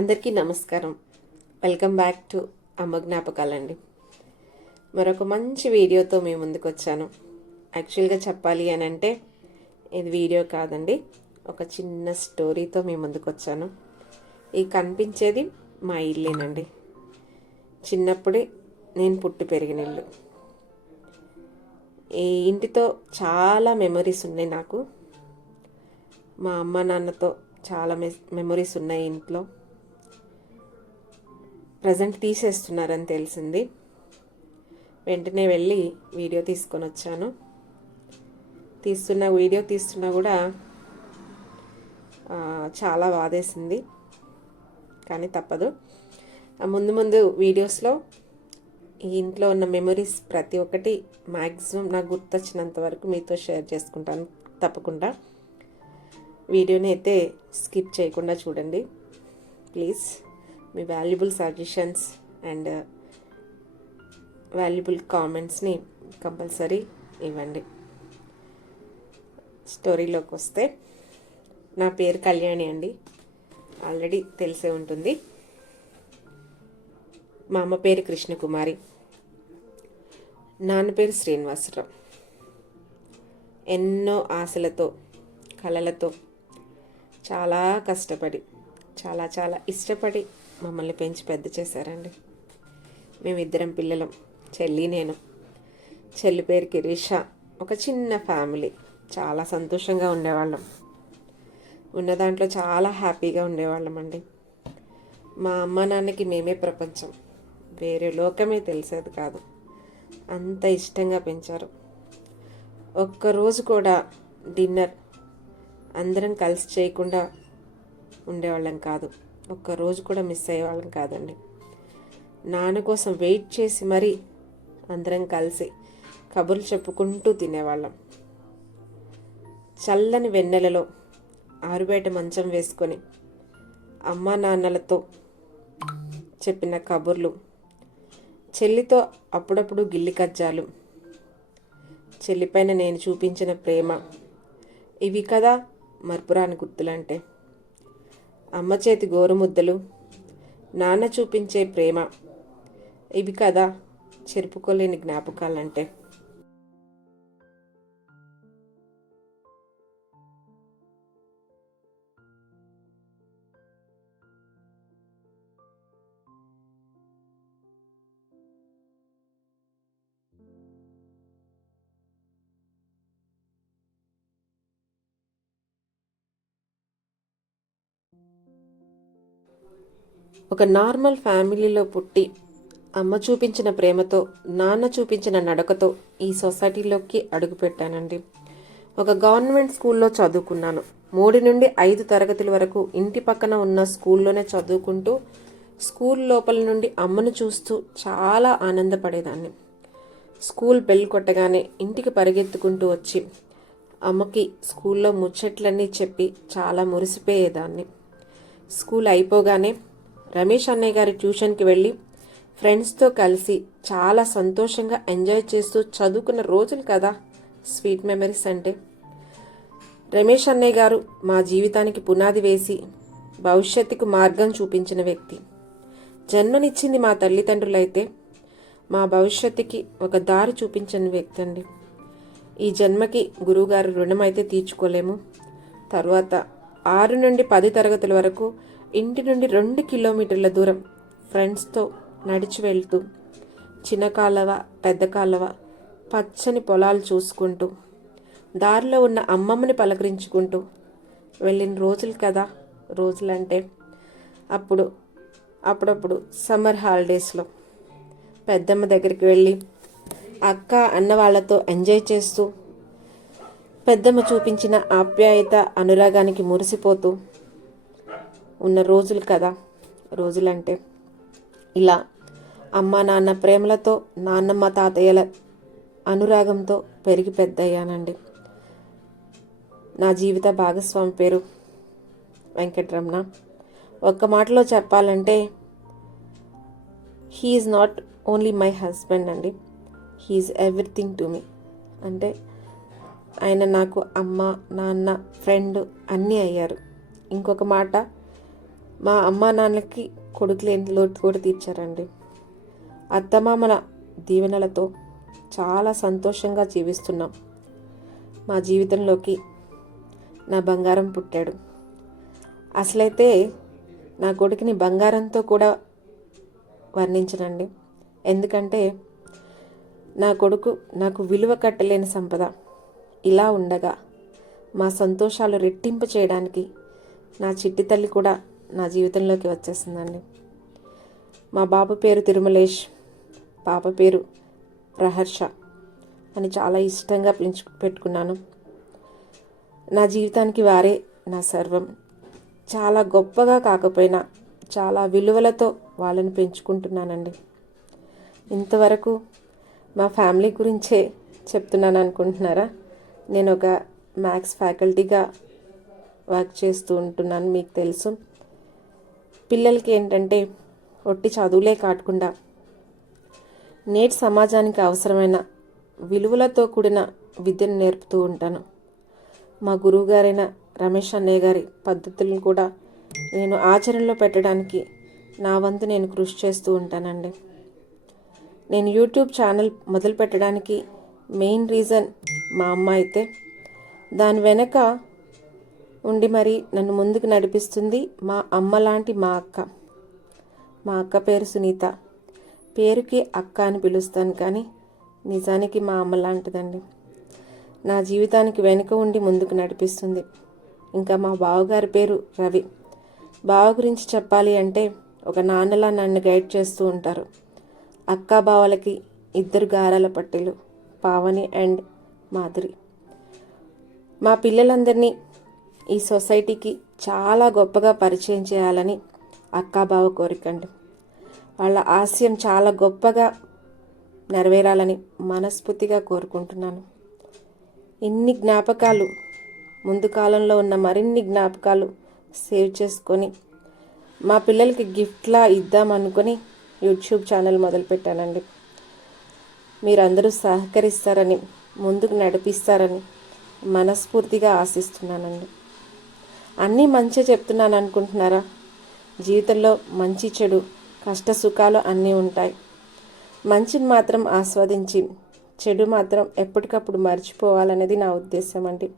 అందరికీ నమస్కారం. Welcome back to అమ్మ జ్ఞాపకాలండి. మరొక మంచి వీడియోతో మీ ముందుకు వచ్చాను యాక్చువల్గా చెప్పాలి అని అంటే ఇది వీడియో కాదండి. ఒక చిన్న స్టోరీతో మీ ముందుకు వచ్చాను ఇది కనిపించేది మా ఇల్లేనండి. చిన్నప్పుడే నేను పుట్టి పెరిగిన ఇల్లు. ఈ ఇంటితో చాలా మెమరీస్ ఉన్నాయి నాకు. మా అమ్మ నాన్నతో చాలా మె మెమరీస్ ఉన్నాయి ఇంట్లో. ప్రజెంట్ తీసేస్తున్నారని తెలిసింది. వెంటనే వెళ్ళి వీడియో తీసుకొని వచ్చాను. తీస్తున్న వీడియో తీస్తున్నా కూడా చాలా బాధేసింది. కానీ తప్పదు. ముందు ముందు వీడియోస్లో ఈ ఇంట్లో ఉన్న మెమరీస్ ప్రతి ఒక్కటి మ్యాక్సిమం నాకు గుర్తొచ్చినంత వరకు మీతో షేర్ చేసుకుంటాను తప్పకుండా. వీడియోని అయితే స్కిప్ చేయకుండా చూడండి. ప్లీజ్. మీ వాల్యుబుల్ సజెషన్స్ అండ్ వాల్యుబుల్ కామెంట్స్ని కంపల్సరీ ఇవ్వండి. స్టోరీలోకి వస్తే నా పేరు కళ్యాణి అండి. ఆల్రెడీ తెలిసే ఉంటుంది. మా అమ్మ పేరు కృష్ణకుమారి. నాన్న పేరు శ్రీనివాసరావు. ఎన్నో ఆశలతో కళలతో చాలా కష్టపడి చాలా చాలా ఇష్టపడి మమ్మల్ని పెంచి పెద్ద చేశారండి. మేమిద్దరం పిల్లలం. చెల్లి నేను. చెల్లి పేరు కిరీష ఒక చిన్న ఫ్యామిలీ. చాలా సంతోషంగా ఉండేవాళ్ళం. ఉన్న దాంట్లో చాలా హ్యాపీగా ఉండేవాళ్ళం అండి మా అమ్మ నాన్నకి మేమే ప్రపంచం. వేరే లోకమే తెలిసేది కాదు. అంత ఇష్టంగా పెంచారు. ఒక్కరోజు కూడా డిన్నర్ అందరం కలిసి చేయకుండా ఉండేవాళ్ళం కాదు. ఒక్కరోజు కూడా మిస్ అయ్యేవాళ్ళం కాదండి. నాన్న కోసం వెయిట్ చేసి మరీ అందరం కలిసి కబుర్లు చెప్పుకుంటూ తినేవాళ్ళం. చల్లని వెన్నెలలో ఆరుబయట మంచం వేసుకొని అమ్మా నాన్నలతో చెప్పిన కబుర్లు చెల్లితో అప్పుడప్పుడు గిల్లి కజ్జాలు చెల్లిపైన నేను చూపించిన ప్రేమ ఇవి కదా మర్పురాని గుర్తులంటే. అమ్మ చేతి గోరుముద్దలు నాన్న చూపించే ప్రేమ. ఇవి కదా చెరుపుకోలేని జ్ఞాపకాలంటే. ఒక నార్మల్ ఫ్యామిలీలో పుట్టి అమ్మ చూపించిన ప్రేమతో నాన్న చూపించిన నడకతో ఈ సొసైటీలోకి అడుగుపెట్టానండి ఒక గవర్నమెంట్ స్కూల్లో చదువుకున్నాను. మూడు నుండి ఐదు తరగతుల వరకు ఇంటి పక్కన ఉన్న స్కూల్లోనే చదువుకుంటూ స్కూల్ లోపల నుండి అమ్మను చూస్తూ చాలా ఆనందపడేదాన్ని. స్కూల్ బెల్ కొట్టగానే ఇంటికి పరిగెత్తుకుంటూ వచ్చి అమ్మకి స్కూల్లో ముచ్చట్లన్నీ చెప్పి చాలా మురిసిపోయేదాన్ని. స్కూల్ అయిపోగానే రమేష్ అన్నయ్య గారి ట్యూషన్కి వెళ్ళి ఫ్రెండ్స్తో కలిసి చాలా సంతోషంగా ఎంజాయ్ చేస్తూ చదువుకున్న రోజులు కదా స్వీట్ మెమరీస్ అంటే. రమేష్ అన్నయ్య గారు మా జీవితానికి పునాది వేసి భవిష్యత్తుకు మార్గం చూపించిన వ్యక్తి. జన్మనిచ్చింది మా తల్లిదండ్రులైతే మా భవిష్యత్తుకి ఒక దారి చూపించిన వ్యక్తి అండి ఈ జన్మకి గురువుగారు రుణం అయితే తీర్చుకోలేము. తర్వాత ఆరు నుండి పది తరగతుల వరకు ఇంటి నుండి రెండు కిలోమీటర్ల దూరం ఫ్రెండ్స్తో నడిచి వెళ్తూ చిన్న కాలవ పెద్ద కాలవ పచ్చని పొలాలు చూసుకుంటూ దారిలో ఉన్న అమ్మమ్మని పలకరించుకుంటూ వెళ్ళిన రోజులు కదా రోజులంటే అప్పుడు అప్పుడప్పుడు సమ్మర్ హాలిడేస్లో పెద్దమ్మ దగ్గరికి వెళ్ళి అక్క అన్న వాళ్ళతో ఎంజాయ్ చేస్తూ పెద్దమ్మ చూపించిన ఆప్యాయత అనురాగానికి మురిసిపోతూ ఉన్న రోజులు కదా రోజులంటే. ఇలా అమ్మ నాన్న ప్రేమలతో నాన్నమ్మ తాతయ్యల అనురాగంతో పెరిగి పెద్దయ్యానండి. నా జీవిత భాగస్వామి పేరు వెంకటరమణ. ఒక్క మాటలో చెప్పాలంటే he's not only my husband అండి. హీఈస్ ఎవ్రీథింగ్ టు మీ అంటే ఆయన నాకు అమ్మ నాన్న ఫ్రెండ్ అన్నీ అయ్యారు. ఇంకొక మాట మా అమ్మా నాన్నలకి కొడుకు లేని లోటు కూడా తీర్చారండి. అత్తమామల దీవెనలతో చాలా సంతోషంగా జీవిస్తున్నాం. మా జీవితంలోకి నా బంగారం పుట్టాడు. అసలైతే నా కొడుకుని బంగారంతో కూడా వర్ణించనండి. ఎందుకంటే నా కొడుకు నాకు విలువ కట్టలేని సంపద. ఇలా ఉండగా మా సంతోషాలు రెట్టింపు చేయడానికి నా చిట్టి తల్లి కూడా నా జీవితంలోకి వచ్చేసిందండి. మా బాబు పేరు తిరుమలేష్ పాప పేరు ప్రహర్ష అని చాలా ఇష్టంగా పెంచు పెట్టుకున్నాను. నా జీవితానికి వారే నా సర్వం. చాలా గొప్పగా కాకపోయినా చాలా విలువలతో వాళ్ళని పెంచుకుంటున్నానండి. ఇంతవరకు మా ఫ్యామిలీ గురించే చెప్తున్నాను అనుకుంటున్నారా? నేను ఒక మ్యాథ్స్ ఫ్యాకల్టీగా వర్క్ చేస్తూ ఉంటున్నాను మీకు తెలుసు. పిల్లలకి ఏంటంటే ఒట్టి చదువులే కాకుండా నేటి సమాజానికి అవసరమైన విలువలతో కూడిన విద్యను నేర్పుతూ ఉంటాను. మా గురువుగారైన రమేష్ అన్నయ్య గారి పద్ధతులను కూడా నేను ఆచరణలో పెట్టడానికి నా వంతు నేను కృషి చేస్తూ ఉంటానండి. నేను యూట్యూబ్ ఛానల్ మొదలు పెట్టడానికి మెయిన్ రీజన్ మా అమ్మ అయితే దాని వెనక ఉండి మరి నన్ను ముందుకు నడిపిస్తుంది మా అమ్మ లాంటి మా అక్క. మా అక్క పేరు సునీత. పేరుకి అక్క అని పిలుస్తాను కానీ నిజానికి మా అమ్మ లాంటిదండి. నా జీవితానికి వెనుక ఉండి ముందుకు నడిపిస్తుంది. ఇంకా మా బావగారి పేరు రవి. బావ గురించి చెప్పాలి అంటే ఒక నాన్నలా నన్ను గైడ్ చేస్తూ ఉంటారు. అక్కా బావలకి ఇద్దరు గారాల పట్టెలు పావని అండ్ మాధురి మా పిల్లలందరినీ ఈ సొసైటీకి చాలా గొప్పగా పరిచయం చేయాలని అక్కా బావ కోరికండి. వాళ్ళ ఆశయం చాలా గొప్పగా నెరవేరాలని మనస్ఫూర్తిగా కోరుకుంటున్నాను. ఇన్ని జ్ఞాపకాలు ముందు కాలంలో ఉన్న మరిన్ని జ్ఞాపకాలు సేవ్ చేసుకొని మా పిల్లలకి గిఫ్ట్లా ఇద్దామనుకొని యూట్యూబ్ ఛానల్ మొదలుపెట్టానండి. మీరందరూ సహకరిస్తారని ముందుకు నడిపిస్తారని మనస్ఫూర్తిగా ఆశిస్తున్నానండి. అన్నీ మంచిగా చెప్తున్నాను అనుకుంటున్నారా? జీవితంలో మంచి చెడు కష్ట సుఖాలు అన్నీ ఉంటాయి. మంచిని మాత్రం ఆస్వాదించి చెడు మాత్రం ఎప్పటికప్పుడు మర్చిపోవాలనేది నా ఉద్దేశం అండి.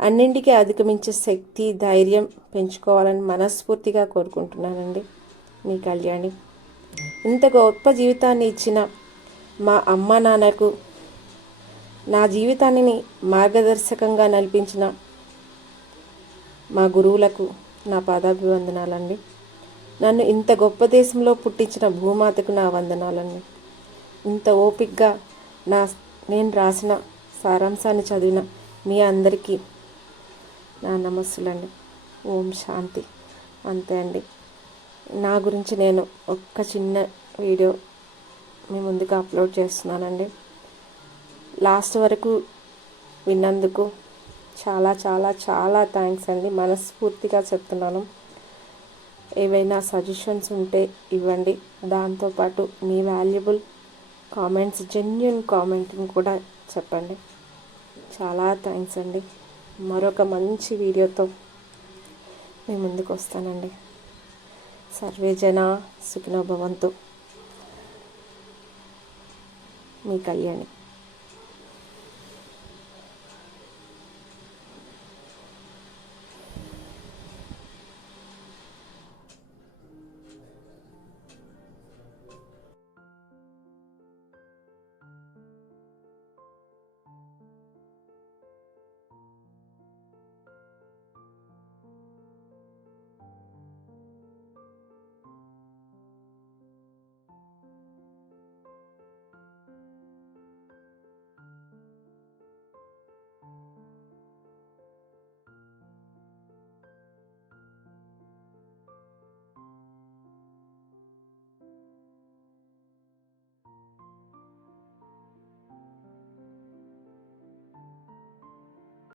అన్నింటికీ అధిగమించే శక్తి ధైర్యం పెంచుకోవాలని మనస్ఫూర్తిగా కోరుకుంటున్నానండి మీ కళ్యాణి. ఇంత గొప్ప జీవితాన్ని ఇచ్చిన మా అమ్మ నాన్నకు నా జీవితాన్ని మార్గదర్శకంగా నడిపించిన మా గురువులకు నా పాదాభివందనాలండి. నన్ను ఇంత గొప్ప దేశంలో పుట్టించిన భూమాతకు నా వందనాలండి. ఇంత ఓపిక్గా నా నేను రాసిన సారాంశాన్ని చదివిన మీ అందరికీ నా నమస్సులండి. ఓం శాంతి. అంతే అండి. నా గురించి నేను ఒక్క చిన్న వీడియో మీ ముందుకు అప్లోడ్ చేస్తున్నానండి. లాస్ట్ వరకు విన్నందుకు చాలా చాలా చాలా థ్యాంక్స్ అండి. మనస్ఫూర్తిగా చెప్తున్నాను. ఏవైనా సజెషన్స్ ఉంటే ఇవ్వండి. దాంతోపాటు మీ వాల్యుబుల్ కామెంట్స్ జెన్యున్ కామెంట్ని కూడా చెప్పండి. చాలా థ్యాంక్స్ అండి. మరొక మంచి వీడియోతో మీ ముందుకు వస్తానండి. సర్వే జన సుఖినోభవంతు మీ కళ్యాణి.